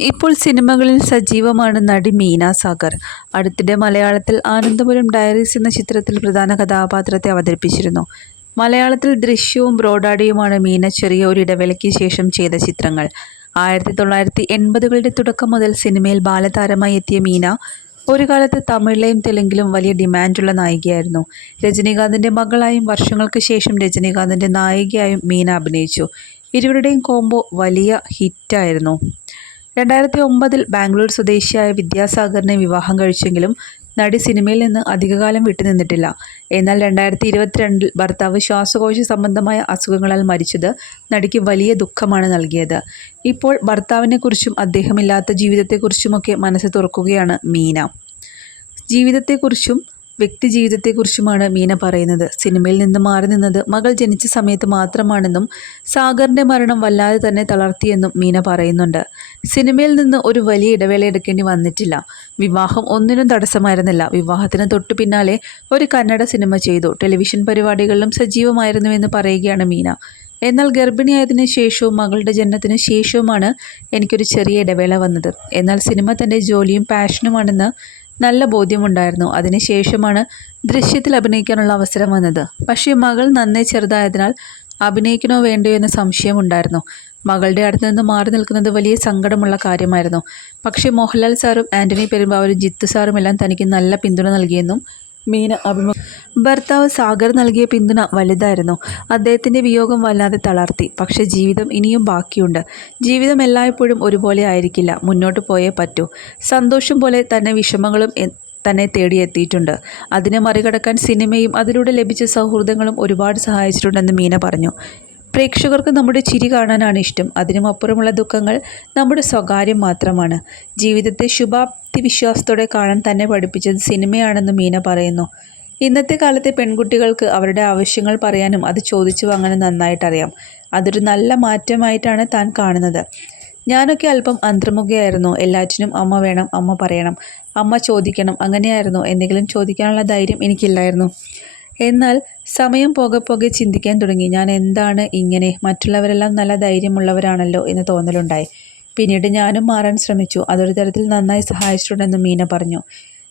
ഇപ്പോൾ സിനിമകളിൽ സജീവമാണ് നടി മീന സാഗർ. അടുത്തിടെ മലയാളത്തിൽ ആനന്ദപുരം ഡയറീസ് എന്ന ചിത്രത്തിൽ പ്രധാന കഥാപാത്രത്തെ അവതരിപ്പിച്ചിരുന്നു. മലയാളത്തിൽ ദൃശ്യവും ബ്രോഡാഡിയുമാണ് മീന ചെറിയ ഒരു ഇടവേളയ്ക്ക് ശേഷം ചെയ്ത ചിത്രങ്ങൾ. ആയിരത്തി തൊള്ളായിരത്തി എൺപതുകളുടെ തുടക്കം മുതൽ സിനിമയിൽ ബാലതാരമായി എത്തിയ മീന ഒരു കാലത്ത് തമിഴിലെയും തെലുങ്കിലും വലിയ ഡിമാൻഡുള്ള നായികയായിരുന്നു. രജനീകാന്തിന്റെ മകളായും വർഷങ്ങൾക്ക് ശേഷം രജനീകാന്തിന്റെ നായികയായും മീന അഭിനയിച്ചു. ഇരുവരുടെയും കോംബോ വലിയ ഹിറ്റായിരുന്നു. രണ്ടായിരത്തി ഒമ്പതിൽ ബാംഗ്ലൂർ സ്വദേശിയായ വിദ്യാസാഗറിനെ വിവാഹം കഴിച്ചെങ്കിലും നടി സിനിമയിൽ നിന്ന് അധികകാലം വിട്ടുനിന്നിട്ടില്ല. എന്നാൽ രണ്ടായിരത്തി ഇരുപത്തിരണ്ടിൽ ഭർത്താവ് ശ്വാസകോശ സംബന്ധമായ അസുഖങ്ങളാൽ മരിച്ചത് നടിക്ക് വലിയ ദുഃഖമാണ് നൽകിയത്. ഇപ്പോൾ ഭർത്താവിനെക്കുറിച്ചും അദ്ദേഹമില്ലാത്ത ജീവിതത്തെക്കുറിച്ചുമൊക്കെ മനസ്സ് തുറക്കുകയാണ് മീന. ജീവിതത്തെക്കുറിച്ചും വ്യക്തി ജീവിതത്തെക്കുറിച്ചുമാണ് മീന പറയുന്നത്. സിനിമയിൽ നിന്ന് മാറി നിന്നത് മകൾ ജനിച്ച സമയത്ത് മാത്രമാണെന്നും സാഗറിന്റെ മരണം വല്ലാതെ തന്നെ തളർത്തിയെന്നും മീന പറയുന്നുണ്ട്. സിനിമയിൽ നിന്ന് ഒരു വലിയ ഇടവേള എടുക്കേണ്ടി വന്നിട്ടില്ല. വിവാഹം ഒന്നിനും തടസ്സമായിരുന്നില്ല. വിവാഹത്തിന് തൊട്ടു പിന്നാലെ ഒരു കന്നഡ സിനിമ ചെയ്തു. ടെലിവിഷൻ പരിപാടികളിലും സജീവമായിരുന്നുവെന്ന് പറയുകയാണ് മീന. എന്നാൽ ഗർഭിണിയായതിനു ശേഷവും മകളുടെ ജനനത്തിന് ശേഷവുമാണ് എനിക്കൊരു ചെറിയ ഇടവേള വന്നത്. എന്നാൽ സിനിമ തന്റെ ജോലിയും പാഷനുമാണെന്ന് നല്ല ബോധ്യമുണ്ടായിരുന്നു. അതിനുശേഷമാണ് ദൃശ്യത്തിൽ അഭിനയിക്കാനുള്ള അവസരം വന്നത്. പക്ഷേ മകൾ നന്നേ ചെറുതായതിനാൽ അഭിനയിക്കണോ വേണ്ടയോ എന്ന സംശയമുണ്ടായിരുന്നു. മകളുടെ അടുത്ത് നിന്ന് മാറി നിൽക്കുന്നത് വലിയ സങ്കടമുള്ള കാര്യമായിരുന്നു. പക്ഷേ മോഹൻലാൽ സാറും ആന്റണി പെരുമ്പാവൂരും ജിത്തു സാറും എല്ലാം തനിക്ക് നല്ല പിന്തുണ നൽകിയെന്നും മീന അഭിമുഖ ഭർത്താവ് സാഗർ നൽകിയ പിന്തുണ വലുതായിരുന്നു. അദ്ദേഹത്തിന്റെ വിയോഗം വല്ലാതെ തളർത്തി. പക്ഷെ ജീവിതം ഇനിയും ബാക്കിയുണ്ട്. ജീവിതം എല്ലായ്പ്പോഴും ഒരുപോലെ ആയിരിക്കില്ല. മുന്നോട്ട് പോയേ പറ്റൂ. സന്തോഷം പോലെ തന്നെ വിഷമങ്ങളും തന്നെ തേടിയെത്തിയിട്ടുണ്ട്. അതിനെ മറികടക്കാൻ സിനിമയും അതിലൂടെ ലഭിച്ച സൗഹൃദങ്ങളും ഒരുപാട് സഹായിച്ചിട്ടുണ്ടെന്ന് മീന പറഞ്ഞു. പ്രേക്ഷകർക്ക് നമ്മുടെ ചിരി കാണാനാണ് ഇഷ്ടം. അതിനും അപ്പുറമുള്ള ദുഃഖങ്ങൾ നമ്മുടെ സ്വകാര്യം മാത്രമാണ്. ജീവിതത്തെ ശുഭാപ്തി വിശ്വാസത്തോടെ കാണാൻ തന്നെ പഠിപ്പിച്ചത് സിനിമയാണെന്ന് മീന പറയുന്നു. ഇന്നത്തെ കാലത്തെ പെൺകുട്ടികൾക്ക് അവരുടെ ആവശ്യങ്ങൾ പറയാനും അത് ചോദിച്ചു വാങ്ങാനും നന്നായിട്ടറിയാം. അതൊരു നല്ല മാറ്റമായിട്ടാണ് താൻ കാണുന്നത്. ഞാനൊക്കെ അല്പം അന്തർമുഖയായിരുന്നു എല്ലാറ്റിനും അമ്മ വേണം അമ്മ പറയണം. അമ്മ ചോദിക്കണം അങ്ങനെയായിരുന്നു. എന്തെങ്കിലും ചോദിക്കാനുള്ള ധൈര്യം എനിക്കില്ലായിരുന്നു. എന്നാൽ സമയം പോകെ പോകെ ചിന്തിക്കാൻ തുടങ്ങി. ഞാൻ എന്താണ് ഇങ്ങനെ? മറ്റുള്ളവരെല്ലാം നല്ല ധൈര്യമുള്ളവരാണല്ലോ എന്ന് തോന്നലുണ്ടായി. പിന്നീട് ഞാനും മാറാൻ ശ്രമിച്ചു. അതൊരു തരത്തിൽ നന്നായി സഹായിച്ചിട്ടുണ്ടെന്ന് മീന പറഞ്ഞു.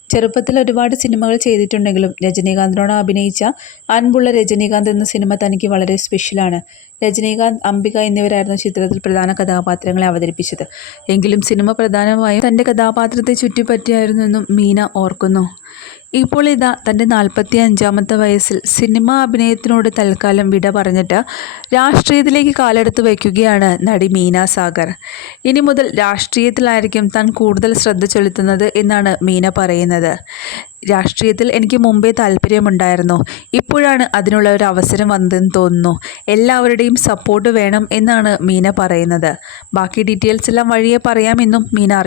ചെറുപ്പത്തിൽ ഒരുപാട് സിനിമകൾ ചെയ്തിട്ടുണ്ടെങ്കിലും രജനീകാന്തിനോട് അഭിനയിച്ച അൻപുള്ള രജനീകാന്ത് എന്ന സിനിമ തനിക്ക് വളരെ സ്പെഷ്യലാണ് രജനീകാന്ത് അംബിക എന്നിവരായിരുന്നു ചിത്രത്തിൽ പ്രധാന കഥാപാത്രങ്ങളെ അവതരിപ്പിച്ചത്. എങ്കിലും സിനിമ പ്രധാനമായും തന്റെ കഥാപാത്രത്തെ ചുറ്റിപ്പറ്റിയായിരുന്നു എന്നും മീന ഓർക്കുന്നു. ഇപ്പോൾ ഇതാ തന്റെ നാൽപ്പത്തി അഞ്ചാമത്തെ വയസ്സിൽ സിനിമ അഭിനയത്തിനോട് തൽക്കാലം വിട പറഞ്ഞിട്ട് രാഷ്ട്രീയത്തിലേക്ക് കാലെടുത്ത് വയ്ക്കുകയാണ് നടി മീന സാഗർ. ഇനി മുതൽ രാഷ്ട്രീയത്തിലായിരിക്കും താൻ കൂടുതൽ ശ്രദ്ധ ചെലുത്തുന്നത് എന്നാണ് മീന പറയുന്നത്. രാഷ്ട്രീയത്തിൽ എനിക്ക് മുമ്പേ താല്പര്യമുണ്ടായിരുന്നു. ഇപ്പോഴാണ് അതിനുള്ള ഒരു അവസരം വന്നതെന്ന് തോന്നുന്നു. എല്ലാവരുടെയും സപ്പോർട്ട് വേണം എന്നാണ് മീന പറയുന്നത്. ബാക്കി ഡീറ്റെയിൽസ് എല്ലാം വഴിയെ പറയാമെന്നും മീന അറിയിച്ചു.